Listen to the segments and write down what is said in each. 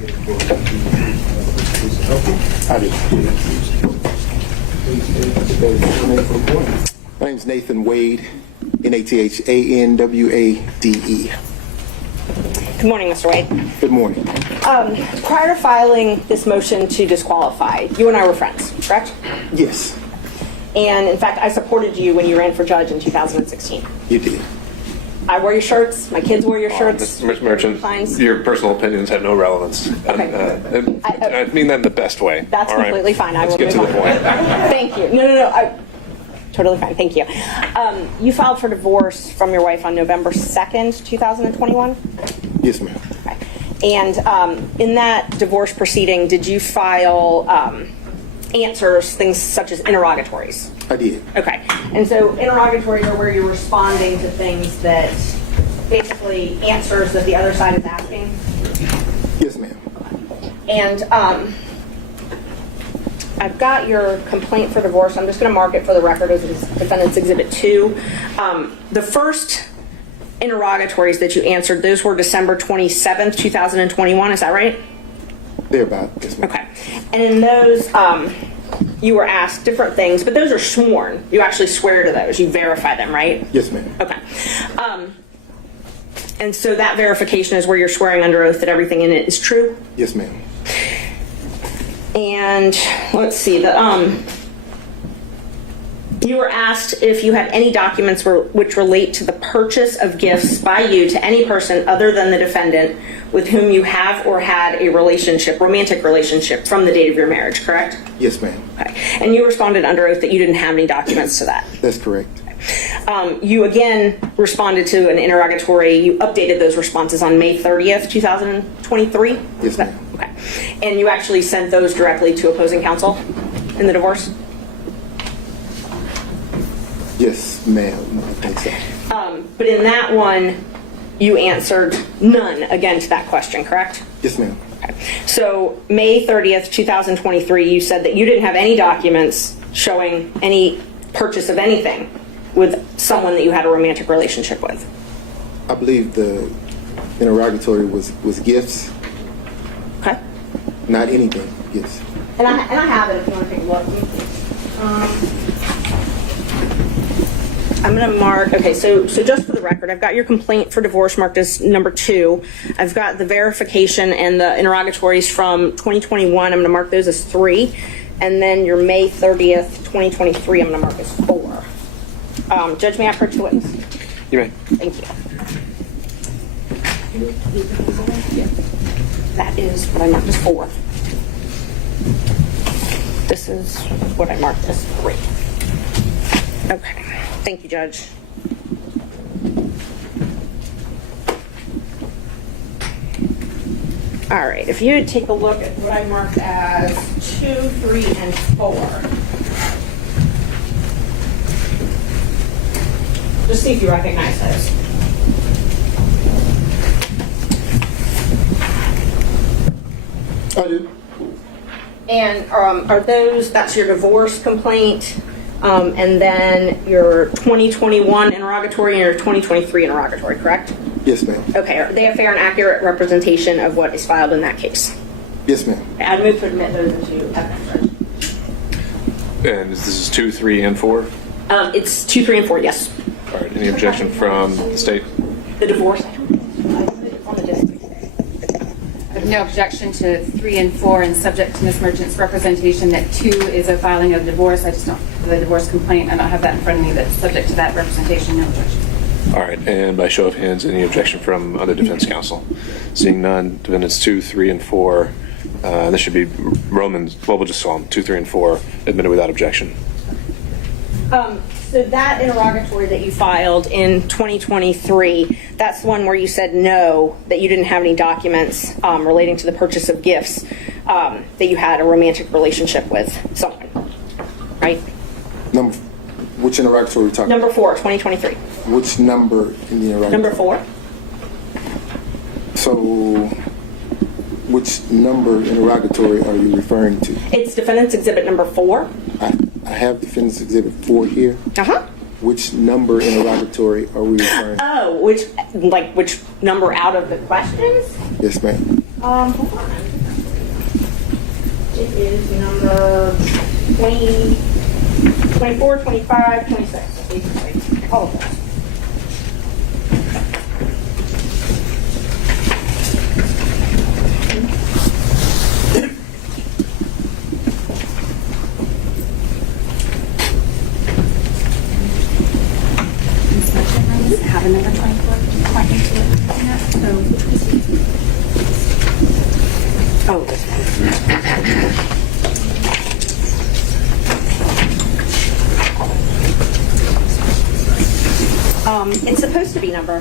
I do. My name is Nathan Wade, Nathanwade. Good morning, Mr. Wade. Good morning. Prior to filing this motion to disqualify, you and I were friends, correct? Yes, And in fact, I supported you when you ran for judge in 2016. you did. I wore your shirts. My kids wore your shirts. Ms. Merchant, Fines. your personal opinions have no relevance. Okay. And I mean that in the best way. That's all right? completely fine. I Let's will get to move the on. point. Thank you. No. Totally fine. Thank you. You filed for divorce from your wife on November 2nd, 2021? Yes, ma'am. Okay. And in that divorce proceeding, did you file answers, things such as interrogatories? I did. Okay. And so interrogatories are where you're responding to things that basically answers that the other side is asking. Yes, ma'am. And I've got your complaint for divorce. I'm just going to mark it for the record as Defendant's Exhibit 2. The first interrogatories that you answered, those were December 27th, 2021. Is that right? Thereabout. Yes, ma'am. Okay. And in those, you were asked different things, but those are sworn. You actually swear to those. You verify them, right? Yes, ma'am. Okay. And so that verification is where you're swearing under oath that everything in it is true? Yes, ma'am. And let's see, you were asked if you had any documents which relate to the purchase of gifts by you to any person other than the defendant with whom you have or had a relationship, romantic relationship, from the date of your marriage, correct? Yes, ma'am. Okay. And you responded under oath that you didn't have any documents to that. That's correct. You again responded to an interrogatory. You updated those responses on May 30th, 2023? Yes, ma'am. Okay. And you actually sent those directly to opposing counsel in the divorce? Yes, ma'am. I think so. But in that one, you answered none again to that question, correct? Yes, ma'am. Okay. So May 30th, 2023, you said that you didn't have any documents showing any purchase of anything with someone that you had a romantic relationship with. I believe the interrogatory was gifts, Okay. not anything. Gifts. And I have it if you want to take a look. I'm going to mark, okay, so just for the record, I've got your complaint for divorce marked as number 2. I've got the verification and the interrogatories from 2021. I'm going to mark those as 3. And then your May 30th, 2023, I'm going to mark as 4. Judge, may I approach the witness? You may. Thank you. That is what I marked as 4. This is what I marked as 3. Okay. Thank you, Judge. All right. If you would take a look at what I marked as 2, 3, and 4. Just see if you recognize those. I do. And are those, that's your divorce complaint, and then your 2021 interrogatory and your 2023 interrogatory, correct? Yes, ma'am. Okay, are they a fair and accurate representation of what is filed in that case? Yes, ma'am. I'd move to admit those into evidence, Judge. And this is 2, 3, and 4? It's 2, 3, and 4, yes. All right. Any objection from the state? The divorce. On the disc. I have no objection to 3 and 4, and subject to Ms. Merchant's representation that 2 is a filing of divorce. I just don't, the divorce complaint, I don't have that in front of me, but subject to that representation, no objection. All right. And by show of hands, any objection from other defense counsel? Seeing none, defendants 2, 3, and 4. This should be Romans, well, we'll just call them 2, 3, and 4, admitted without objection. So that interrogatory that you filed in 2023, that's the one where you said no, that you didn't have any documents relating to the purchase of gifts, that you had a romantic relationship with someone, right? Which interrogatory are we talking Number 4, 2023. about? Which number in the interrogatory? Number 4. So, which number interrogatory are you referring to? It's Defendant's Exhibit number 4. I have Defendant's Exhibit 4 here. Uh-huh. Which number interrogatory are we referring to? Oh, which number out of the questions? Yes, ma'am. Hold on. It is number 20, 24, 25, 26, basically, all of them. Does it have a number 24? Point me to it. Oh, this one. It's supposed to be number.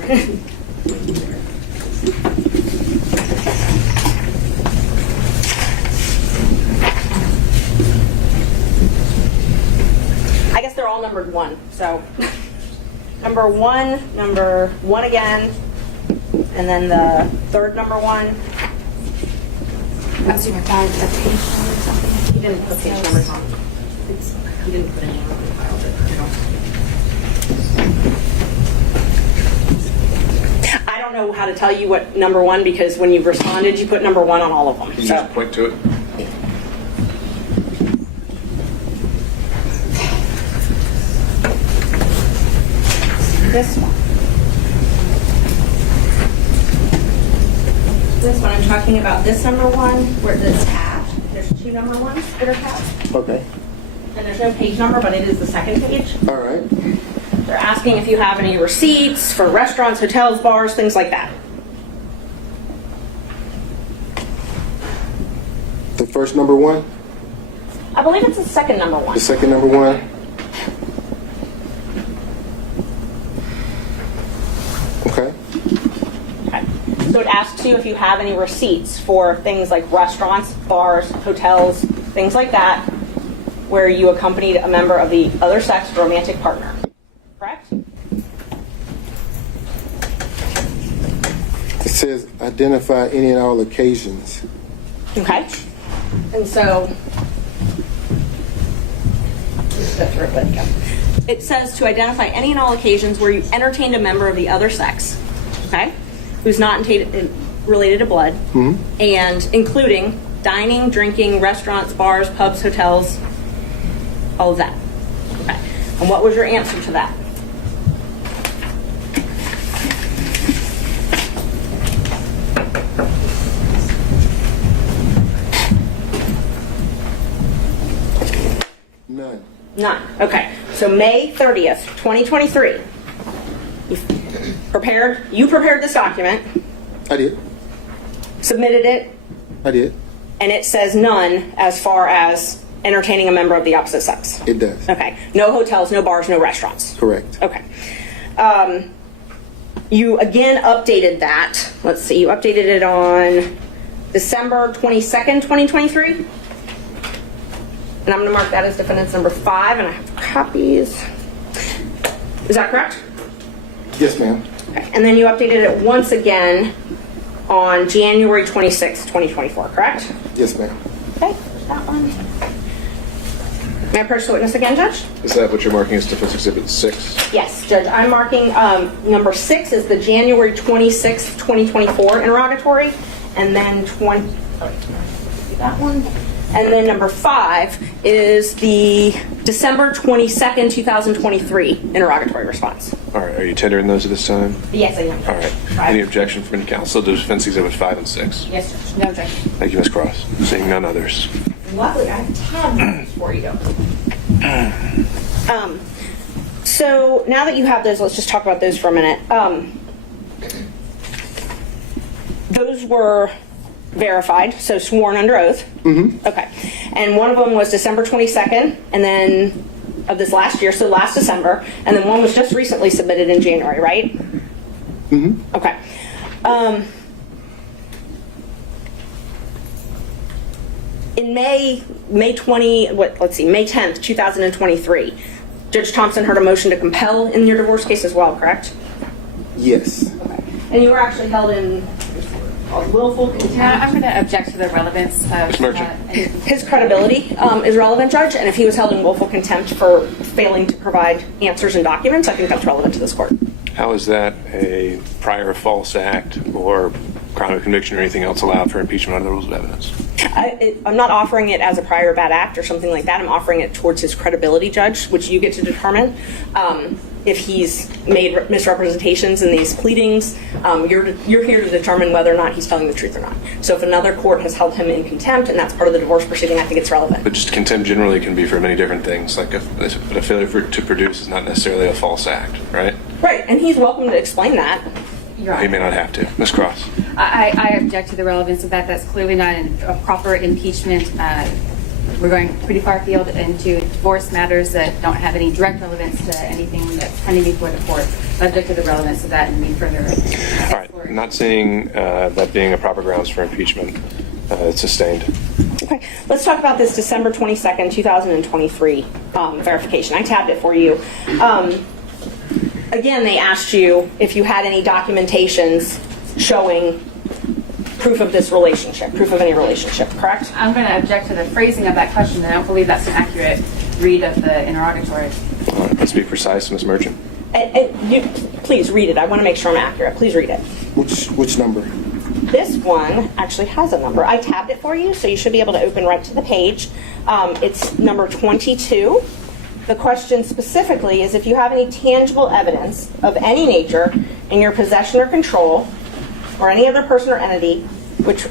I guess they're all numbered 1, so number 1 again, and then the third number 1. That's your guide, the page number or something? He didn't put page numbers on. He didn't put any on the file, but I don't know how to tell you what number 1, because when you've responded, you put number 1 on all of them. Can you So just point to it? this one. This one, I'm talking about this number 1, where it's tabbed. There's 2 number 1s that are tabbed. Okay. And there's no page number, but it is the second page. All right. They're asking if you have any receipts for restaurants, hotels, bars, things like that. The first number 1, I believe it's the second number 1. the second number 1. Okay. Okay. So it asks you if you have any receipts for things like restaurants, bars, hotels, things like that, where you accompanied a member of the other sex romantic partner. Correct? It says identify any and all occasions. Okay. And so, it says to identify any and all occasions where you entertained a member of the other sex, okay, who's not related to blood, and including dining, drinking, restaurants, bars, pubs, hotels, all of that. Okay. And what was your answer to that? None. None. Okay. So May 30th, 2023, you prepared this document, I did. submitted it, I did. and it says none as far as entertaining a member of the opposite sex. It does. Okay. No hotels, no bars, no restaurants. Correct. Okay. You again updated that. Let's see. You updated it on December 22nd, 2023. And I'm going to mark that as defendant's number 5, and I have copies. Is that correct? Yes, ma'am. Okay. And then you updated it once again on January 26th, 2024, correct? Yes, ma'am. Okay, that one. May I approach the witness again, Judge? Is that what you're marking as Defense Exhibit 6? Yes, Judge. I'm marking number 6 is the January 26th, 2024 interrogatory, and then that one. And then number 5 is the December 22nd, 2023 interrogatory response. All right, are you tendering those at this time? Yes, I am. All right. Any objection from any counsel to Defense Exhibits 5 and 6? Yes, Judge. No objection. Thank you, Ms. Cross. Seeing none others. Luckily, I have tabs for you. So now that you have those, let's just talk about those for a minute. Those were verified, so sworn under oath. Mm-hmm. Okay. And one of them was December 22nd, and then of this last year, so last December, and then one was just recently submitted in January, right? Mm-hmm. Okay. In May 10th, 2023, Judge Thompson heard a motion to compel in your divorce case as well, correct? Yes. Okay. And you were actually held in willful contempt. I'm going to object to the relevance of His credibility is relevant, Judge, and if he was held in willful contempt for failing to provide answers and documents, I think that's relevant to this court. How is that a prior false act or crime of conviction or anything else allowed for impeachment under the rules of evidence. I'm not offering it as a prior bad act or something like that. I'm offering it towards his credibility, Judge, which you get to determine. If he's made misrepresentations in these pleadings, you're here to determine whether or not he's telling the truth or not. So if another court has held him in contempt and that's part of the divorce proceeding, I think it's relevant. But just contempt generally can be for many different things. Like a failure to produce is not necessarily a false act, right? Right, and he's welcome to explain that. You're He right. may not have to. Ms. Cross. I object to the relevance of that. That's clearly not a proper impeachment. We're going pretty far afield into divorce matters that don't have any direct relevance to anything that's pending before the court. I object to the relevance of that and need further. All right. I'm not saying that being a proper grounds for impeachment. It's sustained. Okay, let's talk about this December 22nd, 2023 verification. I tabbed it for you. Again, they asked you if you had any documentations showing proof of this relationship, proof of any relationship, correct? I'm going to object to the phrasing of that question, and I don't believe that's an accurate read of the interrogatory. All right. Let's be precise, Ms. Merchant. Please read it. I want to make sure I'm accurate. Please read it. Which number? This one actually has a number. I tabbed it for you, so you should be able to open right to the page. It's number 22. The question specifically is if you have any tangible evidence of any nature in your possession or control or any other person or entity which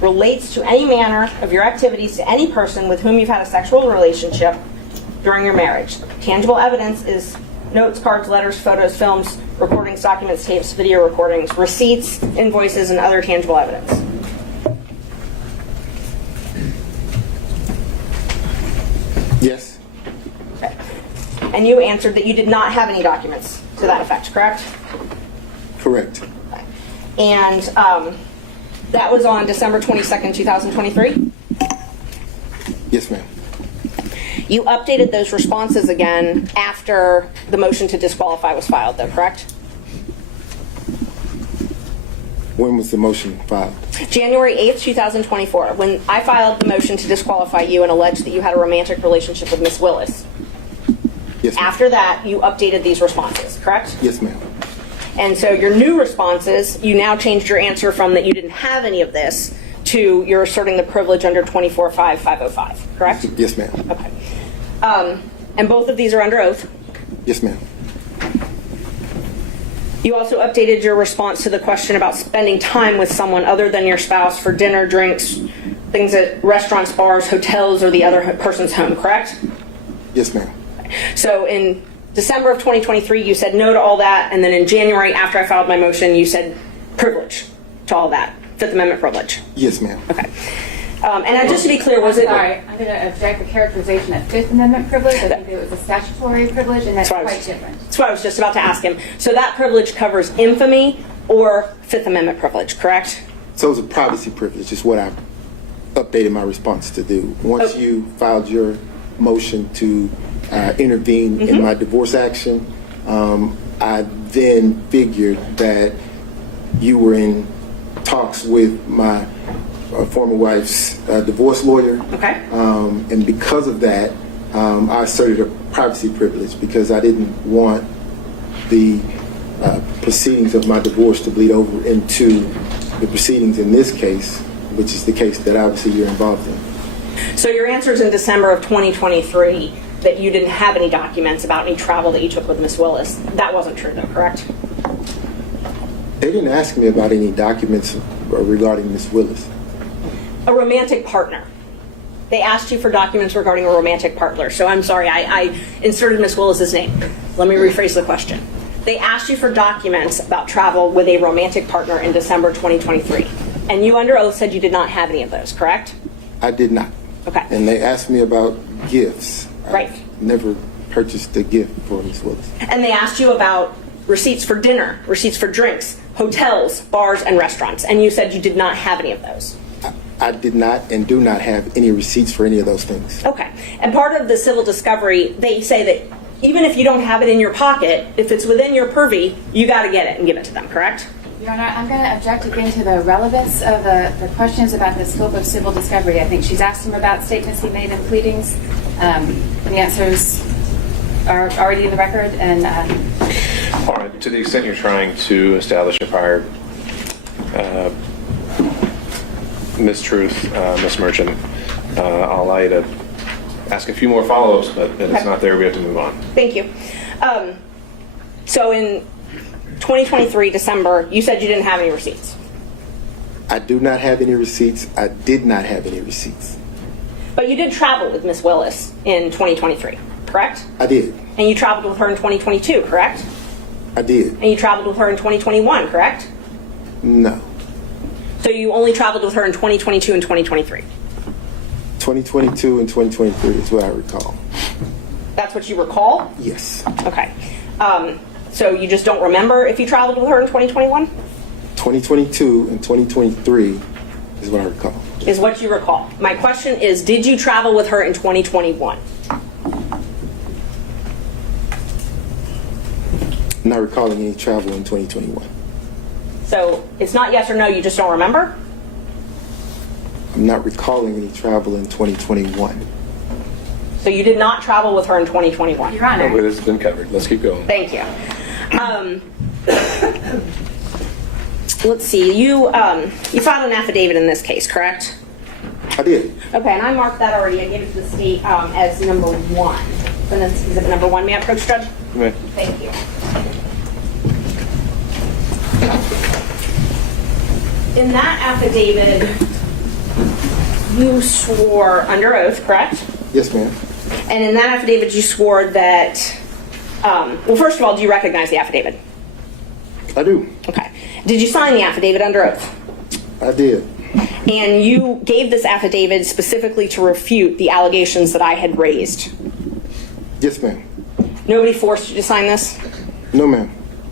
relates to any manner of your activities to any person with whom you've had a sexual relationship during your marriage. Tangible evidence is notes, cards, letters, photos, films, recordings, documents, tapes, video recordings, receipts, invoices, and other tangible evidence. Yes. Okay. And you answered that you did not have any documents to that effect, correct? Correct. Okay. And that was on December 22nd, 2023? Yes, ma'am. You updated those responses again after the motion to disqualify was filed, though, correct? When was the motion filed? January 8th, 2024, when I filed the motion to disqualify you and alleged that you had a romantic relationship with Miss Willis. Yes, ma'am. After that, you updated these responses, correct? Yes, ma'am. And so your new responses, you now changed your answer from that you didn't have any of this to you're asserting the privilege under 24-5-505, correct? Yes, ma'am. Okay. And both of these are under oath. Yes, ma'am. You also updated your response to the question about spending time with someone other than your spouse for dinner, drinks, things at restaurants, bars, hotels, or the other person's home, correct? Yes, ma'am. So in December of 2023, you said no to all that, and then in January, after I filed my motion, you said privilege to all that, Fifth Amendment privilege. Yes, ma'am. Okay. And just to be clear, was it... Sorry, I'm going to object the characterization of Fifth Amendment privilege. I think it was a statutory privilege, and that's quite different. That's what I was just about to ask him. So that privilege covers infamy or Fifth Amendment privilege, correct? So it's a privacy privilege is what I updated my response to do. Once you filed your motion to intervene in my divorce action, I then figured that you were in talks with my former wife's divorce lawyer. Okay. And because of that, I asserted a privacy privilege because I didn't want the proceedings of my divorce to bleed over into the proceedings in this case, which is the case that obviously you're involved in. So your answers in December of 2023 that you didn't have any documents about any travel that you took with Miss Willis, that wasn't true though, correct? They didn't ask me about any documents regarding Miss Willis. A romantic partner. They asked you for documents regarding a romantic partner. So I'm sorry, I inserted Miss Willis's name. Let me rephrase the question. They asked you for documents about travel with a romantic partner in December 2023. And you under oath said you did not have any of those, correct? I did not. Okay. And they asked me about gifts. Right. I never purchased a gift for Miss Willis. And they asked you about receipts for dinner, receipts for drinks, hotels, bars, and restaurants. And you said you did not have any of those. I did not and do not have any receipts for any of those things. Okay. And part of the civil discovery, they say that even if you don't have it in your pocket, if it's within your purview, you got to get it and give it to them, correct? Your Honor, I'm going to object again to the relevance of the questions about the scope of civil discovery. I think she's asked him about statements he made in pleadings. The answers are already in the record. And All right. To the extent you're trying to establish a prior mistruth, Ms. Merchant. I'll allow you to ask a few more follow-ups, but if it's not there, we have to move on. Thank you. So in 2023, December, you said you didn't have any receipts. I do not have any receipts. I did not have any receipts. But you did travel with Ms. Willis in 2023, correct? I did. And you traveled with her in 2022, correct? I did. And you traveled with her in 2021, correct? No. So you only traveled with her in 2022 and 2023. 2022 and 2023 is what I recall. That's what you recall? Yes. Okay. So you just don't remember if you traveled with her in 2021? 2022 and 2023 is what I recall. Is what you recall. My question is, did you travel with her in 2021? I'm not recalling any travel in 2021. So it's not yes or no, you just don't remember? I'm not recalling any travel in 2021. So you did not travel with her in 2021? Your Honor. Oh, this has been covered. Let's keep going. Thank you. Let's see. You filed an affidavit in this case, correct? I did. Okay, and I marked that already. I gave it to the state as number 1. So this is exhibit number 1. May I approach, Judge? Right. Thank you. In that affidavit, you swore under oath, correct? Yes, ma'am. And in that affidavit, you swore that, well, first of all, do you recognize the affidavit? I do. Okay. Did you sign the affidavit under oath? I did. And you gave this affidavit specifically to refute the allegations that I had raised. Yes, ma'am. Nobody forced you to sign this? No, ma'am.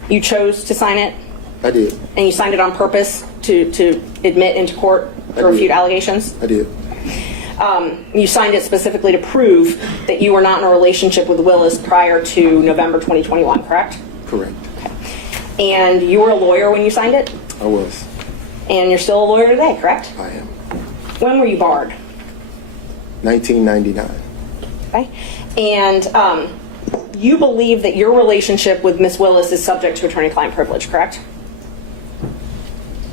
You chose to sign it? I did. And you signed it on purpose to admit into court to refute allegations? I did. You signed it specifically to prove that you were not in a relationship with Willis prior to November 2021, correct? Correct. And you were a lawyer when you signed it? I was. And you're still a lawyer today, correct? I am. When were you barred? 1999. Okay. And you believe that your relationship with Ms. Willis is subject to attorney-client privilege, correct?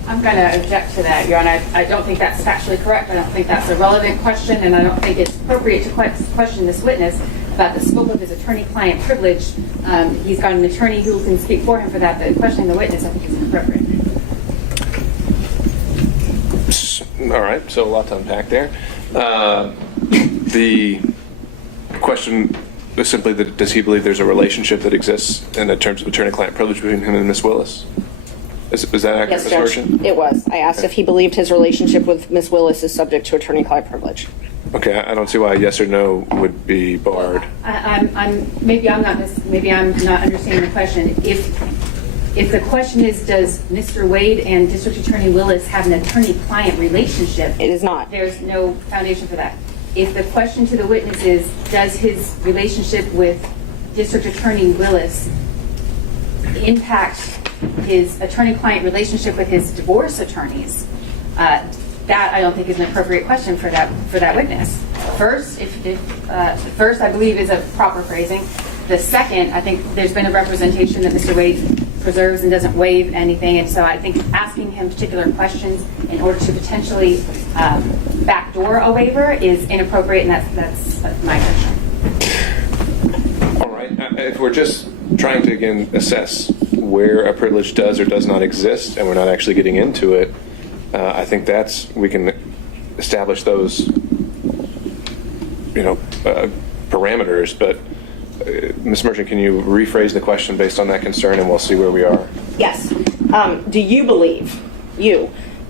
I'm going to object to that, Your Honor. I don't think that's factually correct. I don't think that's a relevant question, and I don't think it's appropriate to question this witness about the scope of his attorney-client privilege. He's got an attorney who can speak for him for that, but questioning the witness, I think, is inappropriate. All right, so a lot to unpack there. The question is simply that does he believe there's a relationship that exists in the terms of attorney-client privilege between him and Ms. Willis? Is that accurate, Yes, Ms. Judge. Merchant? It was. I asked if he believed his relationship with Ms. Willis is subject to attorney-client privilege. Okay, I don't see why yes or no would be barred. Maybe I'm not understanding the question. If the question is, does Mr. Wade and District Attorney Willis have an attorney-client relationship? It is not. There's no foundation for that. If the question to the witness is, does his relationship with District Attorney Willis impact his attorney-client relationship with his divorce attorneys, that I don't think is an appropriate question for that witness. First, first I believe is a proper phrasing. The second, I think there's been a representation that Mr. Wade preserves and doesn't waive anything, and so I think asking him particular questions in order to potentially backdoor a waiver is inappropriate, and that's my question. All right, if we're just trying to, again, assess where a privilege does or does not exist, and we're not actually getting into it, I think we can establish those, parameters. But Ms. Merchant, can you rephrase the question based on that concern, and we'll see where we are? Yes. Do you believe,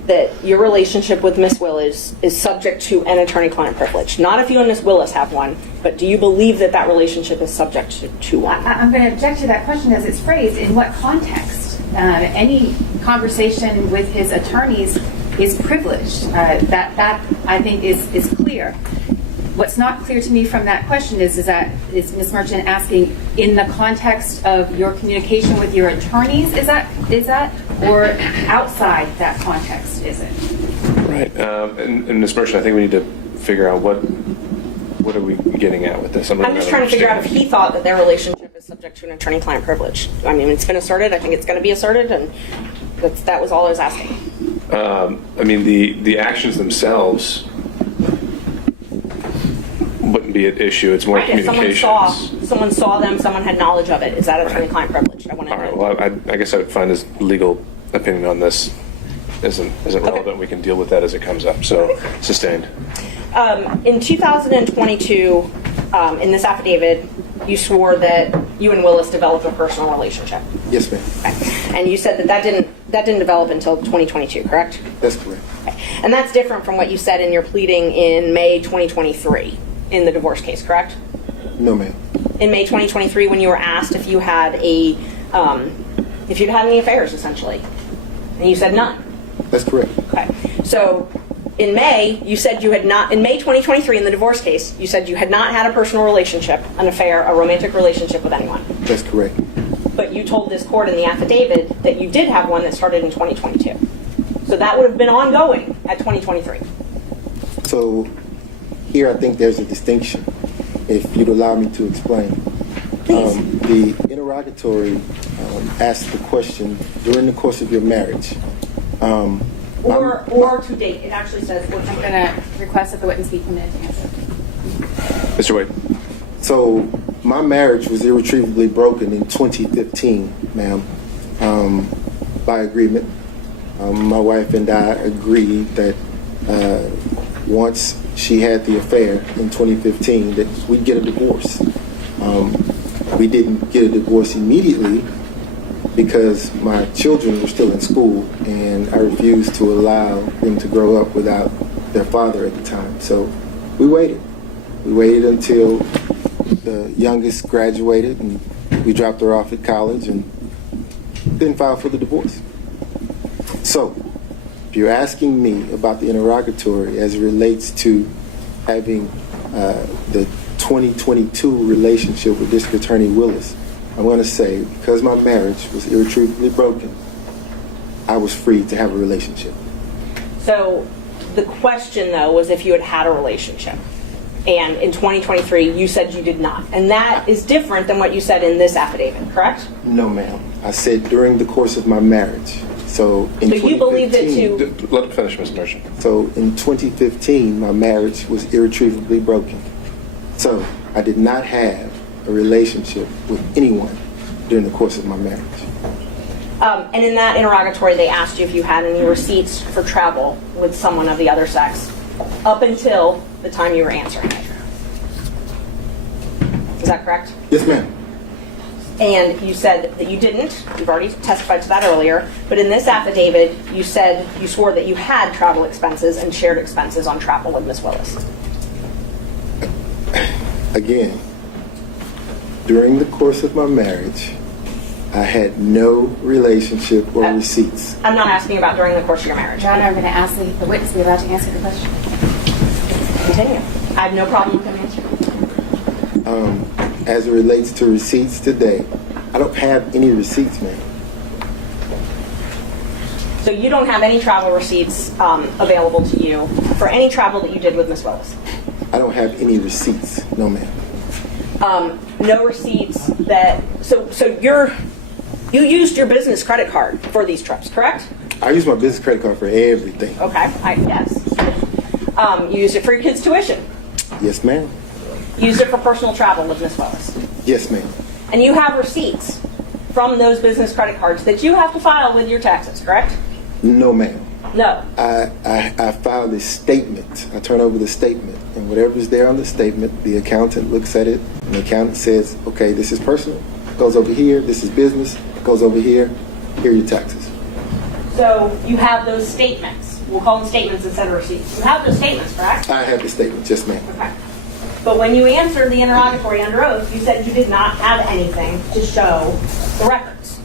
that your relationship with Ms. Willis is subject to an attorney-client privilege? Not if you and Ms. Willis have one, but do you believe that relationship is subject to one? I'm going to object to that question as it's phrased. In what context? Any conversation with his attorneys is privileged. That I think is clear. What's not clear to me from that question is Ms. Merchant asking, in the context of your communication with your attorneys, is that, or outside that context, is it? Right. And Ms. Merchant, I think we need to figure out what are we getting at with this. I'm just trying to figure out if he thought that their relationship is subject to an attorney-client privilege. I mean, it's been asserted. I think it's going to be asserted, and that was all I was asking. I mean, the actions themselves wouldn't be an issue. It's more Right, if communications. someone saw them, someone had knowledge of it, is that attorney-client privilege? I want to All right. know. Well, I guess I would find his legal opinion on this isn't relevant. We can deal with that as it comes up. So, sustained. In 2022, in this affidavit, you swore that you and Willis developed a personal relationship. Yes, ma'am. Okay. And you said that didn't develop until 2022, correct? That's correct. Okay. And that's different from what you said in your pleading in May 2023 in the divorce case, correct? No, ma'am. In May 2023, when you were asked if you had if you'd had any affairs, essentially, and you said none. That's correct. Okay. So in May, you said you had not, in May 2023 in the divorce case, you said you had not had a personal relationship, an affair, a romantic relationship with anyone. That's correct. But you told this court in the affidavit that you did have one that started in 2022. So that would have been ongoing at 2023. So here I think there's a distinction, if you'd allow me to explain. Please. The interrogatory asked the question during the course of your marriage. Or to date. It actually says or to I'm date. going to request that the witness be permitted to answer. Mr. Wade. So my marriage was irretrievably broken in 2015, ma'am, by agreement. My wife and I agreed that once she had the affair in 2015 that we'd get a divorce. We didn't get a divorce immediately because my children were still in school and I refused to allow them to grow up without their father at the time. So we waited. We waited until the youngest graduated and we dropped her off at college and then filed for the divorce. So if you're asking me about the interrogatory as it relates to having the 2022 relationship with District Attorney Willis, I'm going to say because my marriage was irretrievably broken, I was free to have a relationship. So the question, though, was if you had had a relationship. And in 2023, you said you did not. And that is different than what you said in this affidavit, correct? No, ma'am. I said during the course of my marriage. So in So you believe that 2015 Let him finish, Mr. Merchant. So in 2015, my marriage was irretrievably broken. So I did not have a relationship with anyone during the course of my marriage. And in that interrogatory, they asked you if you had any receipts for travel with someone of the other sex up until the time you were answering it. Is that correct? Yes, ma'am. And you said that you didn't. You've already testified to that earlier. But in this affidavit, you said you swore that you had travel expenses and shared expenses on travel with Ms. Willis. Again, during the course of my marriage, I had no relationship or receipts. I'm not asking about during the course of your marriage. Your Honor, I'm going to ask the witness be allowed to answer the question. Continue. I have no problem with him answering. As it relates to receipts today, I don't have any receipts, ma'am. So you don't have any travel receipts available to you for any travel that you did with Ms. Willis? I don't have any receipts, no, ma'am. No receipts that, so you used your business credit card for these trips, correct? I use my business credit card for everything. Okay, yes. You used it for your kids' tuition. Yes, ma'am. You used it for personal travel with Ms. Willis. Yes, ma'am. And you have receipts from those business credit cards that you have to file with your taxes, correct? No, ma'am. No. I filed a statement. I turn over the statement, and whatever's there on the statement, the accountant looks at it, and the accountant says, okay, this is personal, goes over here, this is business, goes over here, here are your taxes. So you have those statements. We'll call them statements instead of receipts. You have those statements, correct? I have the statement, yes, ma'am. Okay. But when you answered the interrogatory under oath, you said you did not have anything to show the records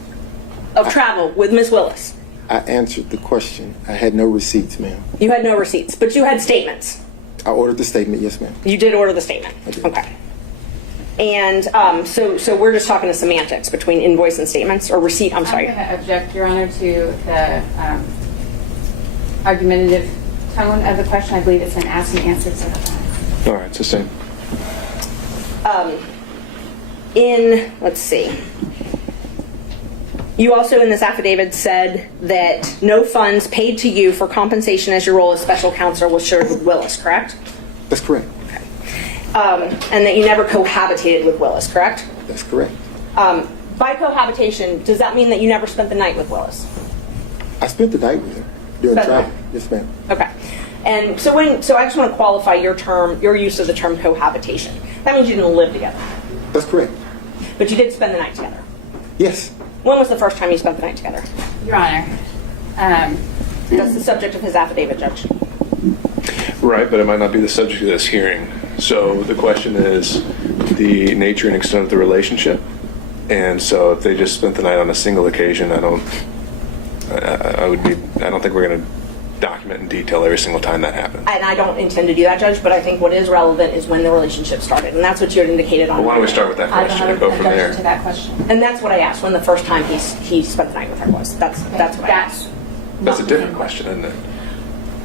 of travel with Ms. Willis. I answered the question. I had no receipts, ma'am. You had no receipts, but you had statements. I ordered the statement, yes, ma'am. You did order the statement. I did. Okay. And so we're just talking the semantics between invoice and statements, or receipt, I'm sorry. I'm going to object, Your Honor, to the argumentative tone of the question. I believe it's been asked and answered several times. All right, sustained. Let's see. You also, in this affidavit, said that no funds paid to you for compensation as your role as special counsel was shared with Willis, correct? That's correct. And that you never cohabitated with Willis, correct? That's correct. By cohabitation, does that mean that you never spent the night with Willis? I spent the night with her during Spent the travel. night. Yes, ma'am. Okay. And so I just want to qualify your use of the term cohabitation. That means you didn't live together, That's correct. but you did spend the night together. Yes. When was the first time you spent the night together? Your Honor, That's the subject of his affidavit, Judge. Right, but it might not be the subject of this hearing. So the question is the nature and extent of the relationship. And so if they just spent the night on a single occasion, I don't think we're going to document in detail every single time that happened. And I don't intend to do that, Judge, but I think what is relevant is when the relationship started, and that's what you had indicated on. Well, why don't we start with that I don't question have and an go from objection there? to that question. And that's what I asked, when the first time he spent the night with her was. That's what I asked. That's a different question, isn't it?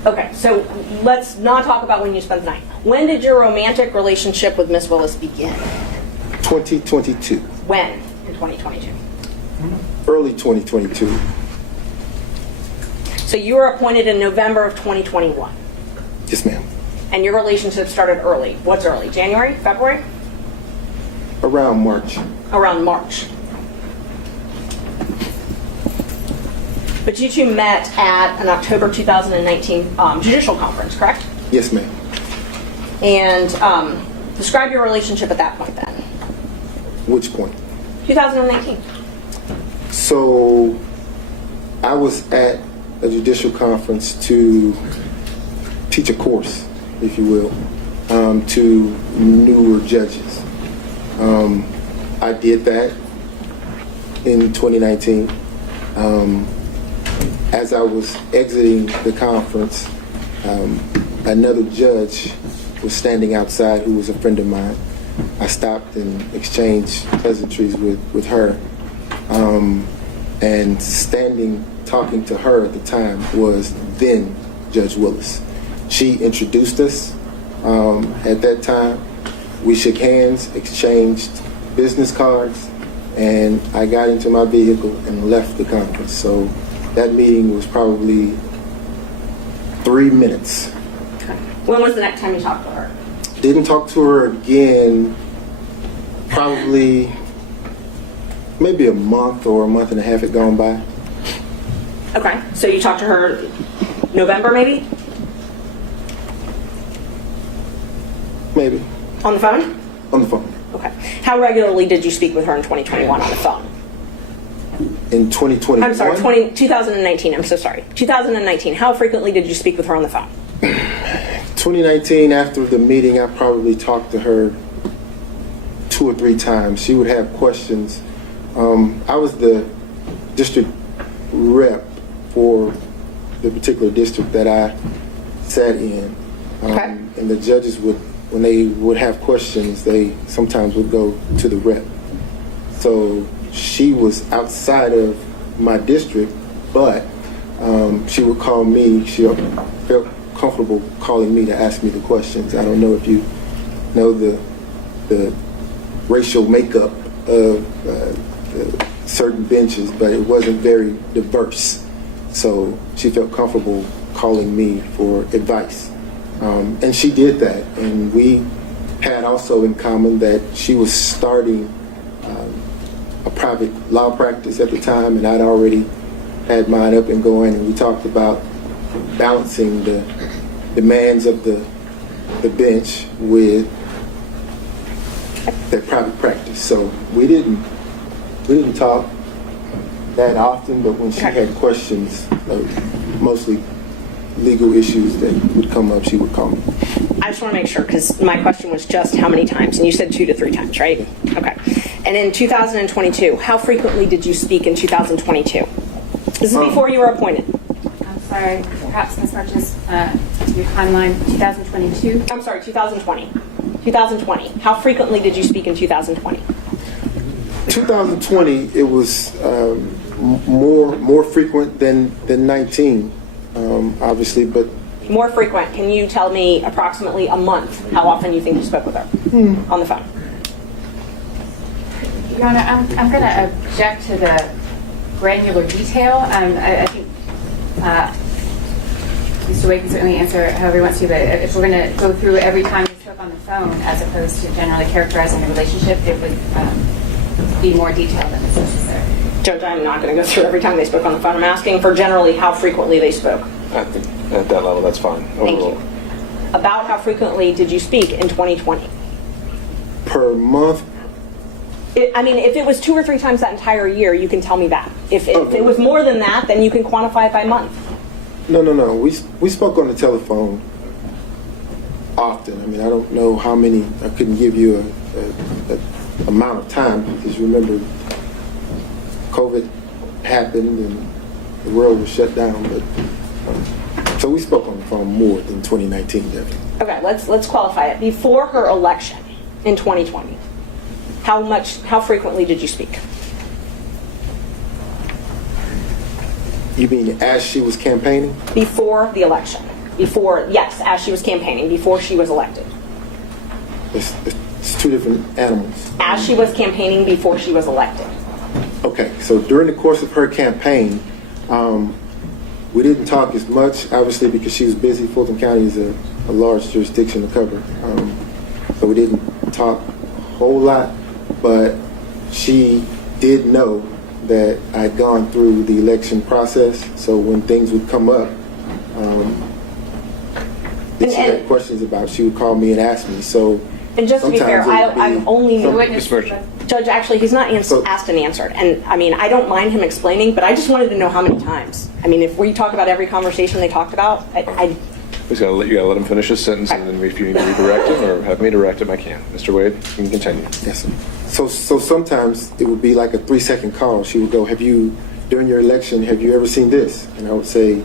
Okay, so let's not talk about when you spent the night. When did your romantic relationship with Miss Willis begin? 2022. When in 2022? Early 2022. So you were appointed in November of 2021, Yes, ma'am. and your relationship started early. What's early? January? February? Around March. Around March. But you two met at an October 2019 judicial conference, correct? Yes, ma'am. And describe your relationship at that point then. Which point? 2019. So I was at a judicial conference to teach a course, if you will, to newer judges. I did that in 2019. As I was exiting the conference, another judge was standing outside who was a friend of mine. I stopped and exchanged pleasantries with her. And standing, talking to her at the time was then Judge Willis. She introduced us at that time. We shook hands, exchanged business cards, and I got into my vehicle and left the conference. So that meeting was probably 3 minutes. When was the next time you talked to her? Didn't talk to her again probably maybe a month or a month and a half had gone by. Okay, so you talked to her November maybe? Maybe. On the phone? On the phone. Okay. How regularly did you speak with her in 2021 on the phone? In 2021. I'm sorry, 2019, I'm so sorry. 2019, how frequently did you speak with her on the phone? 2019, after the meeting, I probably talked to her 2 or 3 times. She would have questions. I was the district rep for the particular district that I sat in. Okay. And the judges would, when they would have questions, they sometimes would go to the rep. So she was outside of my district, but she would call me. She felt comfortable calling me to ask me the questions. I don't know if you know the racial makeup of certain benches, but it wasn't very diverse. So she felt comfortable calling me for advice. And she did that. And we had also in common that she was starting a private law practice at the time, and I'd already had mine up and going, and we talked about balancing the demands of the bench with their private practice. So we didn't talk that often, but when she had questions, mostly legal issues that would come up, she would call me. I just want to make sure, because my question was just how many times, and you said 2 to 3 times, right? Okay. And in 2022, how frequently did you speak in 2022? This is before you were appointed. I'm sorry, perhaps Ms. Marches, your timeline, 2022? I'm sorry, 2020. 2020. How frequently did you speak in 2020? 2020, it was more frequent than 19, obviously, but More frequent. Can you tell me approximately a month how often you think you spoke with her on the phone? Your Honor, I'm going to object to the granular detail. I think Mr. Wade can certainly answer however he wants to, but if we're going to go through every time we spoke on the phone as opposed to generally characterizing the relationship, it would be more detailed than is necessary. Judge, I'm not going to go through every time they spoke on the phone. I'm asking for generally how frequently they spoke. I think at that level, that's fine. Thank Overall. you. About how frequently did you speak in 2020? Per month, I mean, if it was 2 or 3 times that entire year, you can tell me that. If it was more than that, then you can quantify it by month. no. We spoke on the telephone often. I mean, I don't know how many. I couldn't give you a amount of time because remember, COVID happened and the world was shut down. But so we spoke on the phone more than 2019, definitely. Okay, let's qualify it. Before her election in 2020, how frequently did you speak? You mean as she was campaigning? Before the election. Yes, as she was campaigning, before she was elected. It's two different animals. As she was campaigning before she was elected. Okay, so during the course of her campaign, we didn't talk as much, obviously, because she was busy. Fulton County is a large jurisdiction to cover. So we didn't talk a whole lot, but she did know that I'd gone through the election process. So when things would come up that she had questions about, she would call me and ask me. So And just to be fair, sometimes it would I'm only... Ms. Merchant. Judge, actually, he's not asked and answered. And I mean, I don't mind him explaining, but I just wanted to know how many times. I mean, if we talk about every conversation they talked about, You gotta let him finish his sentence, and then if you need to redirect him or have me direct him, I can. Mr. Wade, you can continue. Yes, sir. So sometimes it would be like a 3-second call. She would go, during your election, have you ever seen this? And I would say,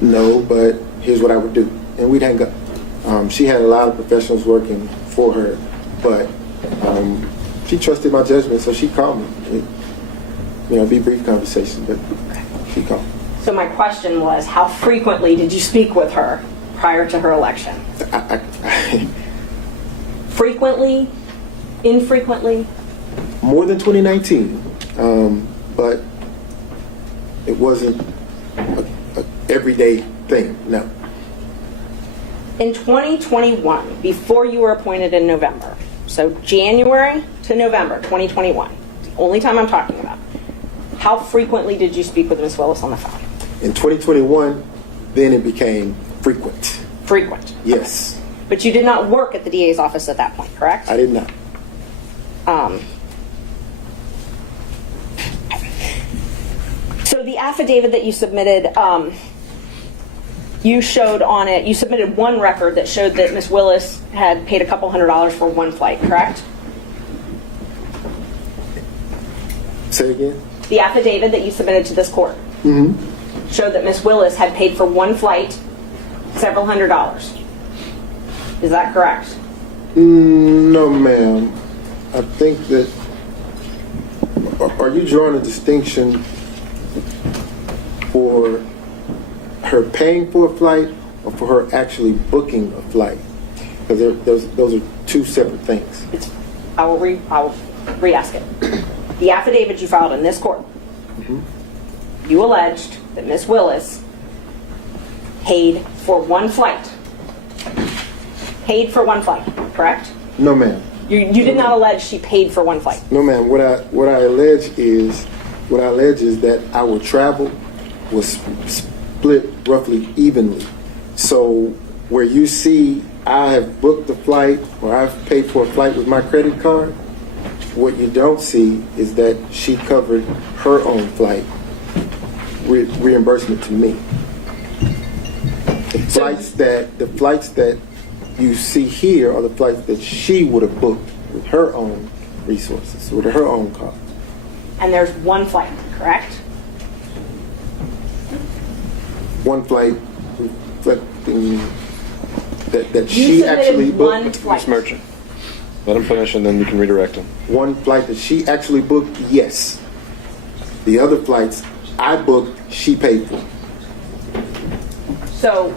no, but here's what I would do. And we'd hang up. She had a lot of professionals working for her, but she trusted my judgment, so she called me. It'd be a brief conversation, but she called. so my question was, how frequently did you speak with her prior to her election? Frequently? Infrequently? More than 2019, but it wasn't a everyday thing, no. In 2021, before you were appointed in November, so January to November 2021, the only time I'm talking about, how frequently did you speak with Ms. Willis on the phone? In 2021, then it became frequent. Frequent. Yes, But you did not work at the DA's office at that point, correct? I did not. So the affidavit that you submitted, you showed on it, you submitted one record that showed that Ms. Willis had paid a couple $100s for one flight, correct? Say again? The affidavit that you submitted to this court showed that Ms. Willis had paid for one flight several $100s. Is that correct? No, ma'am. I think that. Are you drawing a distinction for her paying for a flight or for her actually booking a flight? Because those are two separate things. I will re-ask it. The affidavit you filed in this court, you alleged that Ms. Willis paid for one flight. Paid for one flight, correct? No, ma'am. You did not allege she paid for one flight. No, ma'am. What I allege is that our travel was split roughly evenly. So where you see I have booked a flight or I've paid for a flight with my credit card, what you don't see is that she covered her own flight reimbursement to me. The flights that you see here are the flights that she would have booked with her own resources, with her own cost. And there's one flight, correct? One flight reflecting that You she submitted actually one booked. flight. Ms. Merchant, let him finish, and then you can redirect him. One flight that she actually booked, yes. The other flights I booked, she paid for. So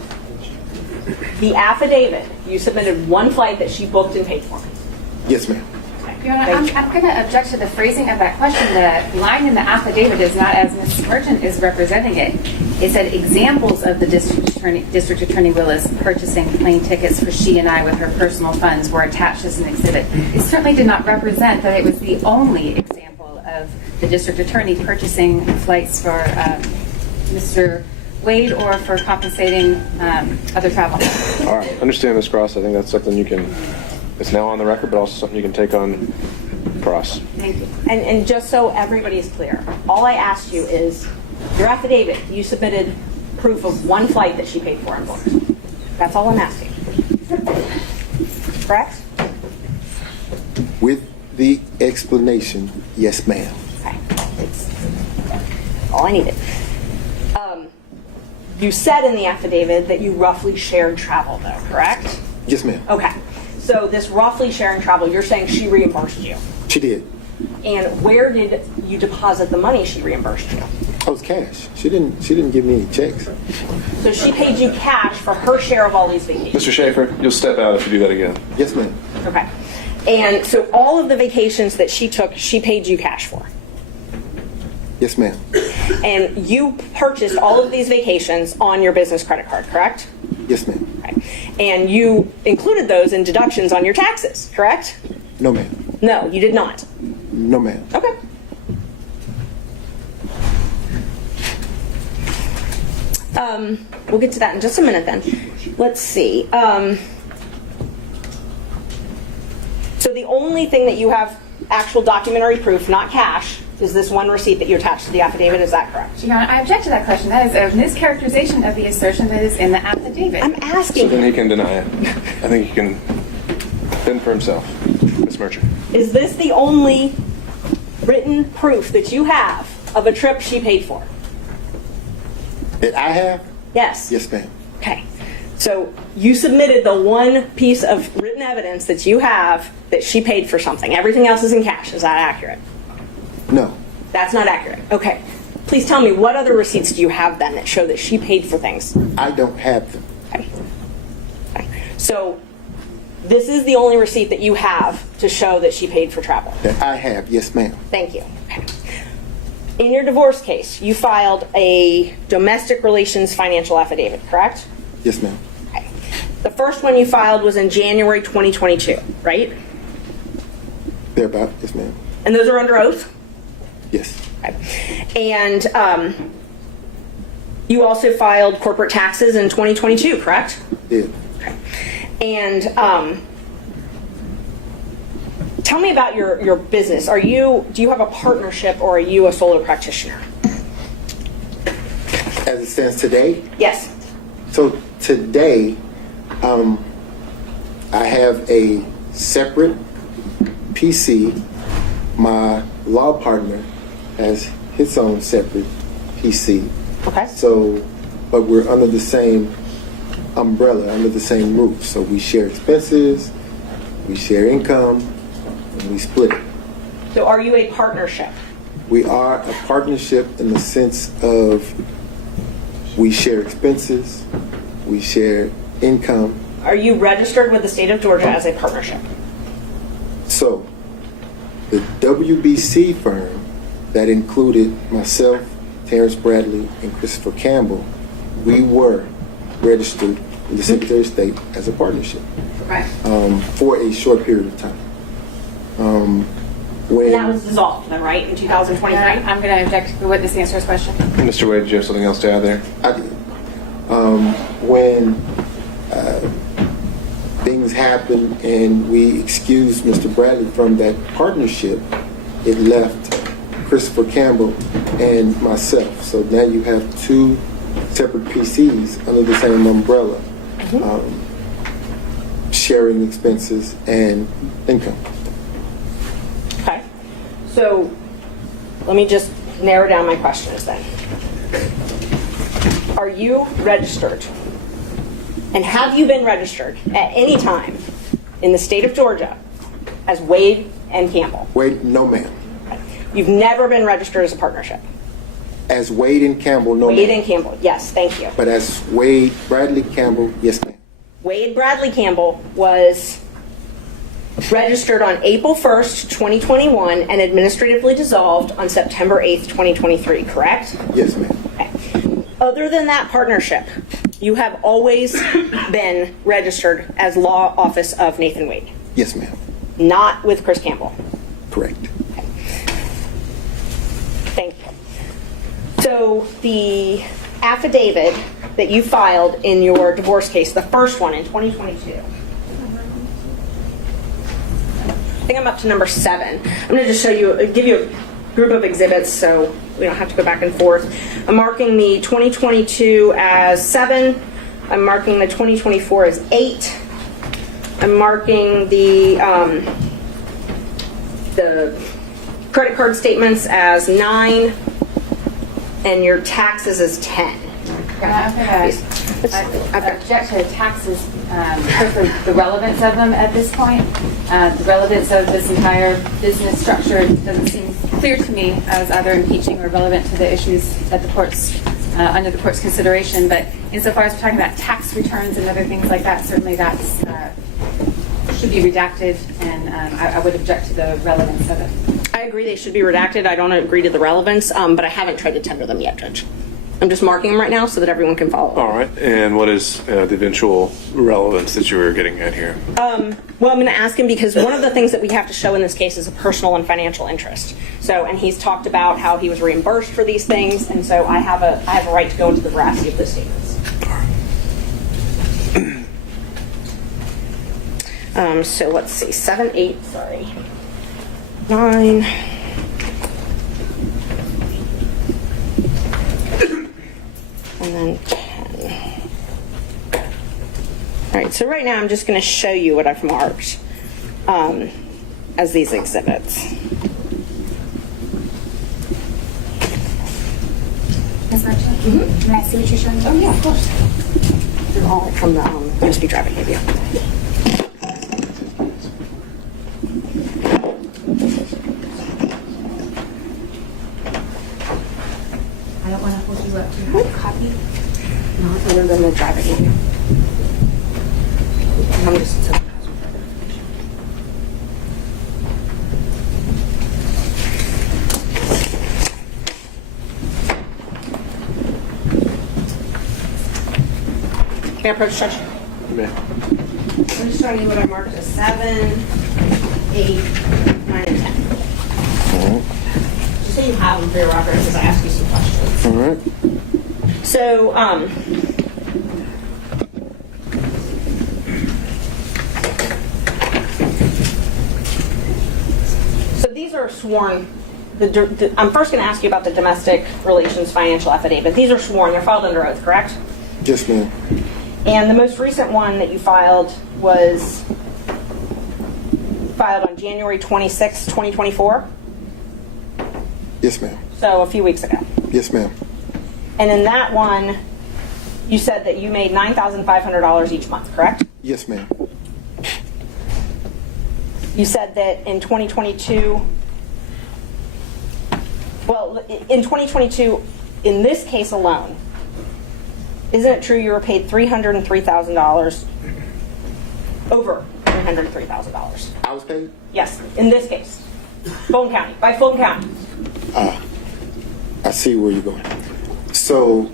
the affidavit, you submitted one flight that she booked and paid for. Yes, ma'am. Your Honor, I'm going to object to the phrasing of that question. The line in the affidavit is not as Ms. Merchant is representing it. It said examples of the District Attorney Willis purchasing plane tickets for she and I with her personal funds were attached as an exhibit. It certainly did not represent that it was the only example of the District Attorney purchasing flights for Mr. Wade or for compensating other travel. All right, understand, Ms. Cross. I think that's something you can, it's now on the record, but also something you can take on cross. Thank you. And just so everybody is clear, all I asked you is, your affidavit, you submitted proof of one flight that she paid for on board. That's all I'm asking. Correct? With the explanation, yes, ma'am. Okay. It's all I needed. You said in the affidavit that you roughly shared travel, though, correct? Yes, ma'am. Okay. So this roughly sharing travel, you're saying she reimbursed you. She did. And where did you deposit the money she reimbursed you? Oh, it was cash. She didn't give me any checks. So she paid you cash for her share of all these vacations. Mr. Schaefer, you'll step out if you do that again. Yes, ma'am. Okay. And so all of the vacations that she took, she paid you cash for. Yes, ma'am. And you purchased all of these vacations on your business credit card, correct? Yes, ma'am. Okay. And you included those in deductions on your taxes, correct? No, ma'am. No, you did not. No, ma'am. Okay. We'll get to that in just a minute then. Let's see. So the only thing that you have actual documentary proof, not cash, is this one receipt that you attached to the affidavit. Is that correct? Your Honor, I object to that question. That is a mischaracterization of the assertion that is in the affidavit. I'm So asking, then he can deny it. I think he can fend for himself. Ms. Merchant. is this the only written proof that you have of a trip she paid for? That I have? Yes. Yes, ma'am. Okay. So you submitted the one piece of written evidence that you have that she paid for something. Everything else is in cash. Is that accurate? No. That's not accurate. Okay. Please tell me, what other receipts do you have then that show that she paid for things? I don't have them. Okay. Okay. So this is the only receipt that you have to show that she paid for travel. That I have. Yes, ma'am. Thank you. Okay. In your divorce case, you filed a domestic relations financial affidavit, correct? Yes, ma'am. Okay. The first one you filed was in January 2022, right? Thereabout. Yes, ma'am. And those are under oath? Yes. Okay. And you also filed corporate taxes in 2022, correct? Did. Okay. And tell me about your business. Do you have a partnership or are you a solo practitioner? As it stands today, Yes. so today, I have a separate PC. My law partner has his own separate PC. Okay. So, but we're under the same umbrella, under the same roof. So we share expenses, we share income, and we split it. So are you a partnership? We are a partnership in the sense of we share expenses, we share income. Are you registered with the state of Georgia as a partnership? So the WBC firm that included myself, Terrence Bradley, and Christopher Campbell, we were registered with the Secretary of State as a partnership Right. for a short period of time. And that was dissolved, then, right, in 2023? I'm going to object to the witness answer his question. Mr. Wade, do you have something else to add there? I did. When things happened and we excused Mr. Bradley from that partnership, it left Christopher Campbell and myself. So now you have two separate PCs under the same umbrella, sharing expenses and income. Okay. So let me just narrow down my questions then. Are you registered? And have you been registered at any time in the state of Georgia as Wade and Campbell? Wade, no ma'am. You've never been registered as a partnership? As Wade and Campbell, no Wade ma'am. and Campbell, yes, thank you. But as Wade Bradley Campbell, yes ma'am. Wade Bradley Campbell was registered on April 1st, 2021, and administratively dissolved on September 8th, 2023, correct? Yes, ma'am. Okay. Other than that partnership, you have always been registered as law office of Nathan Wade, Yes, ma'am. not with Chris Campbell. Correct. Thank you. So the affidavit that you filed in your divorce case, the first one in 2022, I think I'm up to number 7. I'm going to just give you a group of exhibits so we don't have to go back and forth. I'm marking the 2022 as 7. I'm marking the 2024 as 8. I'm marking the credit card statements as 9, and your taxes as 10. I object to the taxes because of the relevance of them at this point. The relevance of this entire business structure doesn't seem clear to me as either impeaching or relevant to the issues that the courts, under the court's consideration. But insofar as we're talking about tax returns and other things like that, certainly that's should be redacted, and I would object to the relevance of it. I agree they should be redacted. I don't agree to the relevance, but I haven't tried to tender them yet, Judge. I'm just marking them right now so that everyone can follow. All right. And what is the eventual relevance that you were getting at here? Well, I'm going to ask him because one of the things that we have to show in this case is a personal and financial interest. So, and he's talked about how he was reimbursed for these things, and so I have a right to go into the veracity of those statements. So let's see, 7, 8, sorry, 9. And then 10. All right, so right now I'm just going to show you what I've marked as these exhibits. Ms. Merchant, may I see what you're showing? Oh, yeah, of course. They're all from the USB drive I gave you. I don't want to hold you up to have a copy. No, other than the drive I gave you. I'm just... Can I approach Judge? Yeah. I'm just showing you what I marked as 7, 8, 9, and 10. Just so you have them for your records as I ask you some questions. All right. So, these are sworn. I'm first going to ask you about the domestic relations financial affidavit. These are sworn. They're filed under oath, correct? Yes, ma'am. And the most recent one that you filed was filed on January 26, 2024? Yes, ma'am. So a few weeks ago. Yes, ma'am. And in that one, you said that you made $9,500 each month, correct? Yes, ma'am. You said that in 2022, well, in 2022, in this case alone, isn't it true you were paid $303,000, over $303,000? I was paid? Yes, in this case. Fulton County, by Fulton County. I see where you're going. So,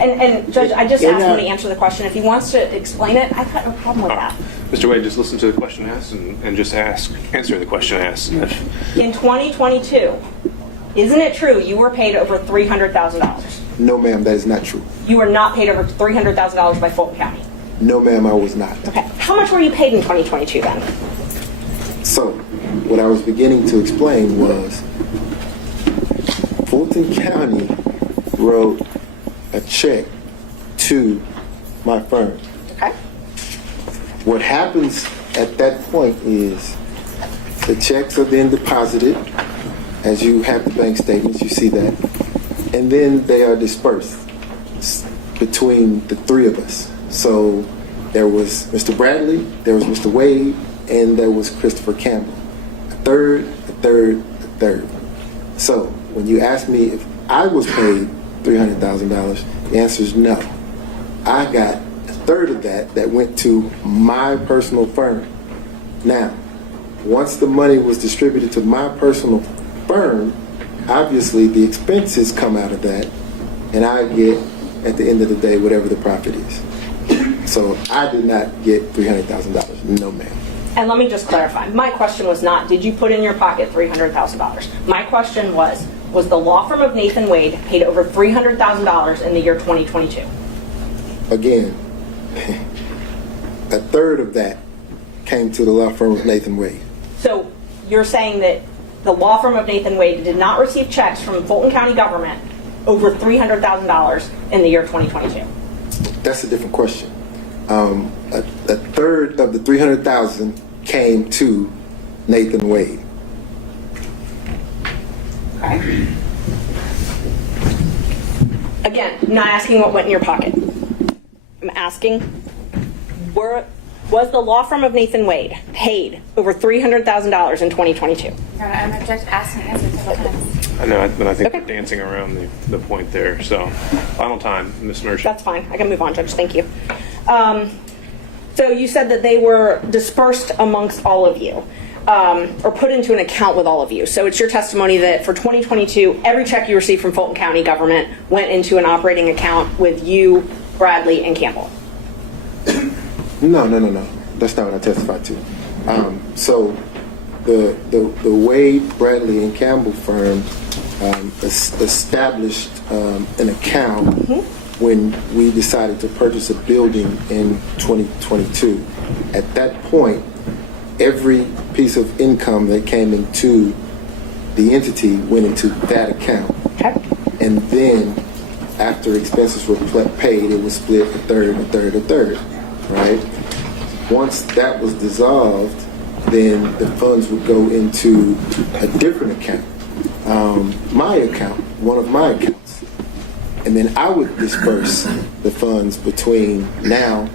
And Judge, I just asked him to answer the question. If he wants to explain it, I've got no problem with that. Mr. Wade, just listen to the question asked and just answer the question asked. In 2022, isn't it true you were paid over $300,000? no, ma'am, that is not true. You were not paid over $300,000 by Fulton County. No, ma'am, I was not. Okay. How much were you paid in 2022 then? So, what I was beginning to explain was Fulton County wrote a check to my firm. Okay. What happens at that point is the checks are then deposited. As you have the bank statements, you see that. And then they are dispersed between the three of us. So there was Mr. Bradley, there was Mr. Wade, and there was Christopher Campbell. A third. So when you ask me if I was paid $300,000, the answer is no. I got a third of that went to my personal firm. Now, once the money was distributed to my personal firm, obviously the expenses come out of that, and I get, at the end of the day, whatever the profit is. So I did not get $300,000. No, ma'am. And let me just clarify. My question was not, did you put in your pocket $300,000? My question was the law firm of Nathan Wade paid over $300,000 in the year 2022? Again, a third of that came to the law firm of Nathan Wade. So you're saying that the law firm of Nathan Wade did not receive checks from Fulton County government over $300,000 in the year 2022? That's a different question. A third of the $300,000 came to Nathan Wade. Okay. Again, I'm not asking what went in your pocket. I'm asking, was the law firm of Nathan Wade paid over $300,000 in 2022? I'm asking answers several times. I know, but I think Okay. we're dancing around the point there. So, final time, Ms. Merchant. That's fine. I can move on, Judge. Thank you. So you said that they were dispersed amongst all of you, or put into an account with all of you. So it's your testimony that for 2022, every check you received from Fulton County government went into an operating account with you, Bradley, and Campbell. No. That's not what I testified to. So the Wade, Bradley, and Campbell firm established an account when we decided to purchase a building in 2022. At that point, every piece of income that came into the entity went into that account. Okay. And then after expenses were paid, it was split a third, right? Once that was dissolved, then the funds would go into a different account, my account, one of my accounts. And then I would disperse the funds between now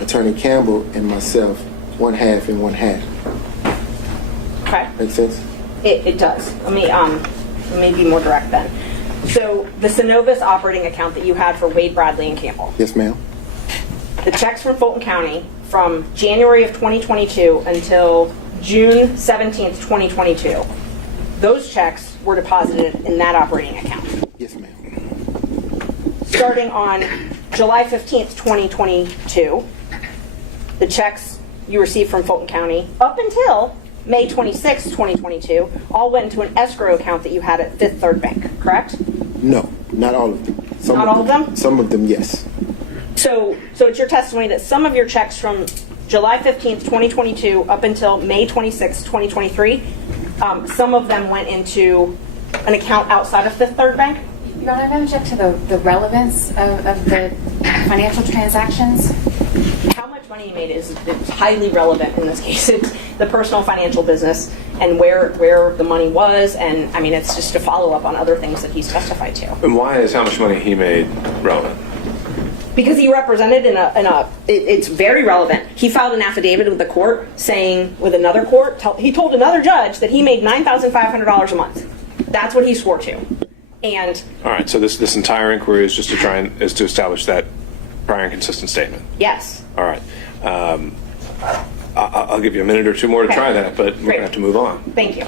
Attorney Campbell and myself, one half and one half. Okay. Make sense? It does. Let me be more direct then. So the Synovus operating account that you had for Wade, Bradley, and Campbell, Yes, ma'am. the checks from Fulton County from January of 2022 until June 17th, 2022, those checks were deposited in that operating account. Yes, ma'am. Starting on July 15th, 2022, the checks you received from Fulton County up until May 26th, 2022, all went into an escrow account that you had at Fifth Third Bank, correct? No, not all of them. Not all of them? Some of them, yes. So it's your testimony that some of your checks from July 15th, 2022 up until May 26th, 2023, some of them went into an account outside of Fifth Third Bank? Your Honor, I'm going to check to the relevance of the financial transactions. How much money you made is highly relevant in this case. It's the personal financial business and where the money was, and I mean, it's just a follow-up on other things that he's testified to. And why is how much money he made relevant? Because he represented it's very relevant. He filed an affidavit with the court saying, with another court, he told another judge that he made $9,500 a month. That's what he swore to. And All right, so this entire inquiry is just to establish that prior and consistent statement. yes. All right. I'll give you a minute or two more to Okay. try that, but we're Great. going to have to move on. Thank you.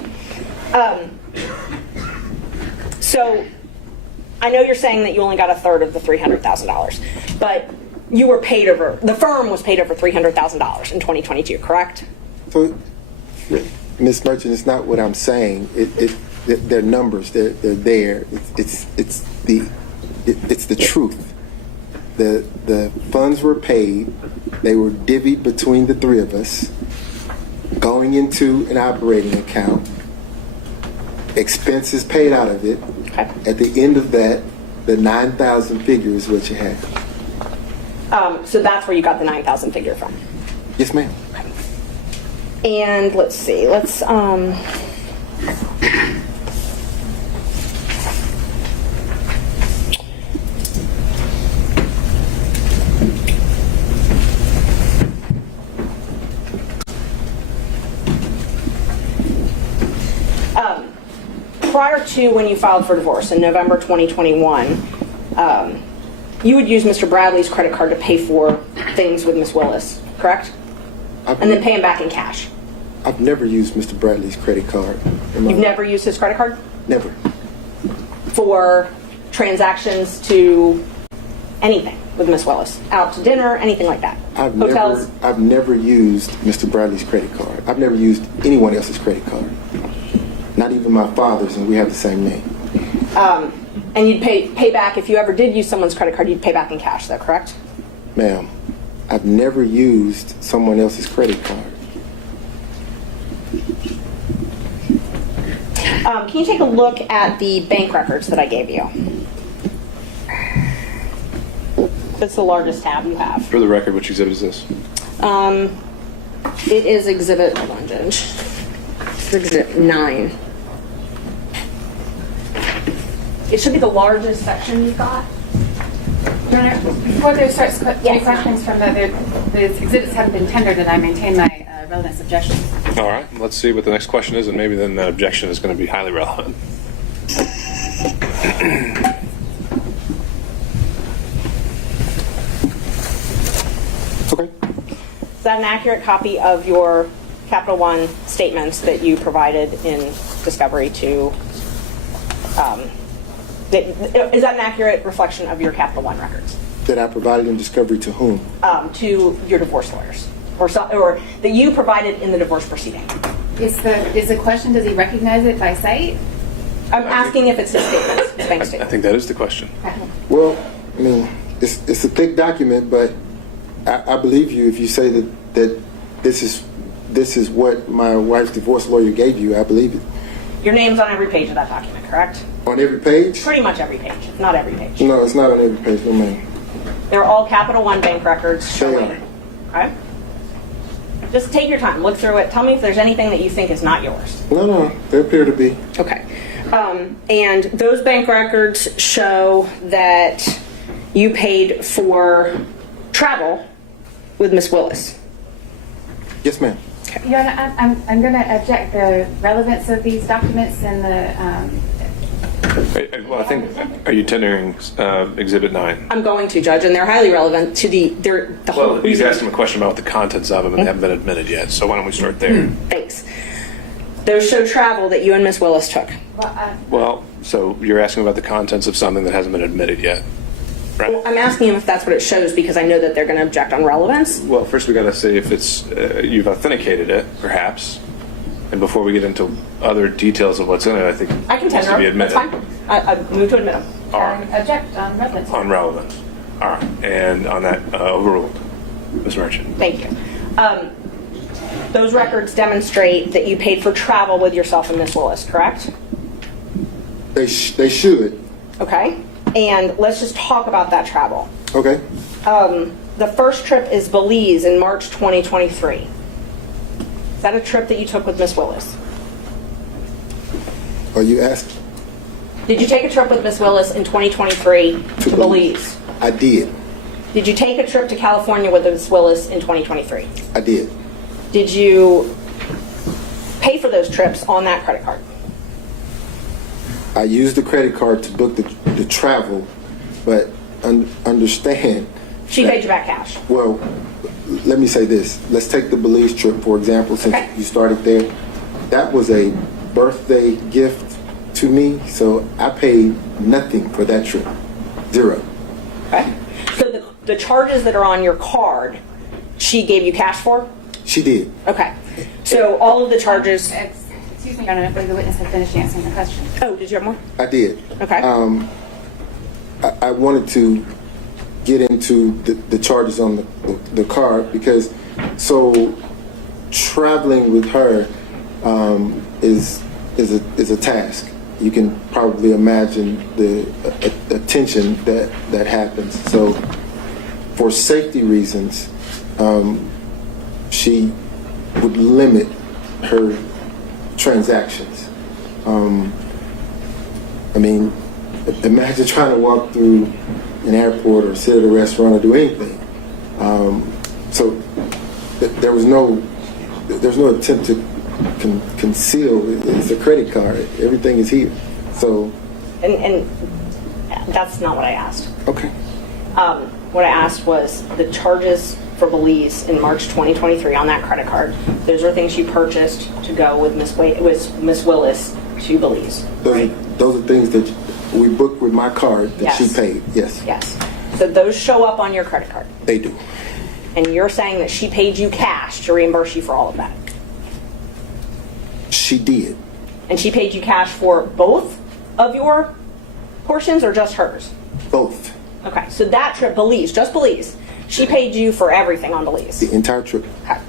So I know you're saying that you only got a third of the $300,000, but you were paid over, the firm was paid over $300,000 in 2022, correct? So, Ms. Merchant, it's not what I'm saying. They're numbers. They're there. It's the truth. The funds were paid. They were divvied between the three of us, going into an operating account. Expenses paid out of it. Okay. At the end of that, the 9,000 figure is what you have. So that's where you got the 9,000 figure from. Yes, ma'am. And let's see, prior to when you filed for divorce in November 2021, you would use Mr. Bradley's credit card to pay for things with Ms. Willis, correct? And then pay him back in cash. I've never used Mr. Bradley's credit card. You've never used his credit card Never. for transactions to anything with Miss Willis? Out to dinner, anything like that? Hotels? I've never used Mr. Bradley's credit card. I've never used anyone else's credit card. Not even my father's, and we have the same name. And you'd pay back, if you ever did use someone's credit card, you'd pay back in cash, though, correct? Ma'am, I've never used someone else's credit card. Can you take a look at the bank records that I gave you? That's the largest tab you have. For the record, which exhibit is this? It is exhibit, hold on, Judge. It's exhibit 9. It should be the largest section you've got. Your Honor, before there starts any Yes. questions from the exhibits haven't been tendered, and I maintain my relevance objections. All right, let's see what the next question is, and maybe then that objection is going to be highly relevant. Okay. Is that an accurate copy of your Capital One statements that you provided in discovery to, is that an accurate reflection of your Capital One records? That I provided in discovery to whom? To your divorce lawyers? Or that you provided in the divorce proceeding? Is the question, does he recognize it by sight? I'm asking if it's his statements, his bank I statements. think that is the question. Well, I mean, it's a thick document, but I believe you if you say that this is what my wife's divorce lawyer gave you. I believe it. Your name's on every page of that document, correct? On every page? Pretty much every page, if not every page. No, it's not on every page. No, ma'am. They're all Capital One bank records They showing. Okay? Just take your time, look through it. Tell me if there's anything that you think is not yours. No, they appear to be. Okay. And those bank records show that you paid for travel with Miss Willis. Yes, ma'am. Your Honor, I'm going to object the relevance of these documents and the. Well, I think, are you tendering Exhibit 9? I'm going to, Judge, and they're highly relevant to the whole Well, he's reason. asked him a question about the contents of them, and they haven't been admitted yet, so why don't we start there? Thanks. Those show travel that you and Miss Willis took. Well, so you're asking about the contents of something that hasn't been admitted yet, right? I'm asking him if that's what it shows because I know that they're going to object on relevance. Well, first we got to see if it's you've authenticated it, perhaps, and before we get into other details of what's in it, I think I can it needs tender to be them. That's admitted. fine. I move to admit them. All right, Object on relevance. on relevance. All right, and on that overruled, Ms. Merchant. Thank you. Those records demonstrate that you paid for travel with yourself and Miss Willis, correct? They should. Okay. And let's just talk about that travel. Okay. The first trip is Belize in March 2023. Is that a trip that you took with Miss Willis? Are you asking? Did you take a trip with Miss Willis in 2023 to Belize? I did. Did you take a trip to California with Miss Willis in 2023? I did. Did you pay for those trips on that credit card? I used the credit card to book the travel, but understand. She paid you back cash. Well, let me say this. Let's take the Belize trip, for example, since Okay. you started there. That was a birthday gift to me, so I paid nothing for that trip. Zero. Okay. So the charges that are on your card, she gave you cash for? She did. Okay. So all of the charges. Excuse me, Your Honor, I believe the witness had finished answering the question. Oh, did you have more? I did. Okay. I wanted to get into the charges on the card because traveling with her is a task. You can probably imagine the attention that happens. So for safety reasons, she would limit her transactions. I mean, imagine trying to walk through an airport or sit at a restaurant or do anything. So there's no attempt to conceal. It's a credit card. Everything is here. So. And that's not what I asked. Okay. What I asked was the charges for Belize in March 2023 on that credit card. Those are things you purchased to go with Miss Willis to Belize. Those are things that we booked with my card that she Yes. paid. Yes. Yes. So those show up on your credit card. They do. And you're saying that she paid you cash to reimburse you for all of that. She did. And she paid you cash for both of your portions or just hers? Both. Okay, so that trip, Belize, just Belize, she paid you for everything on Belize. The entire trip. Okay.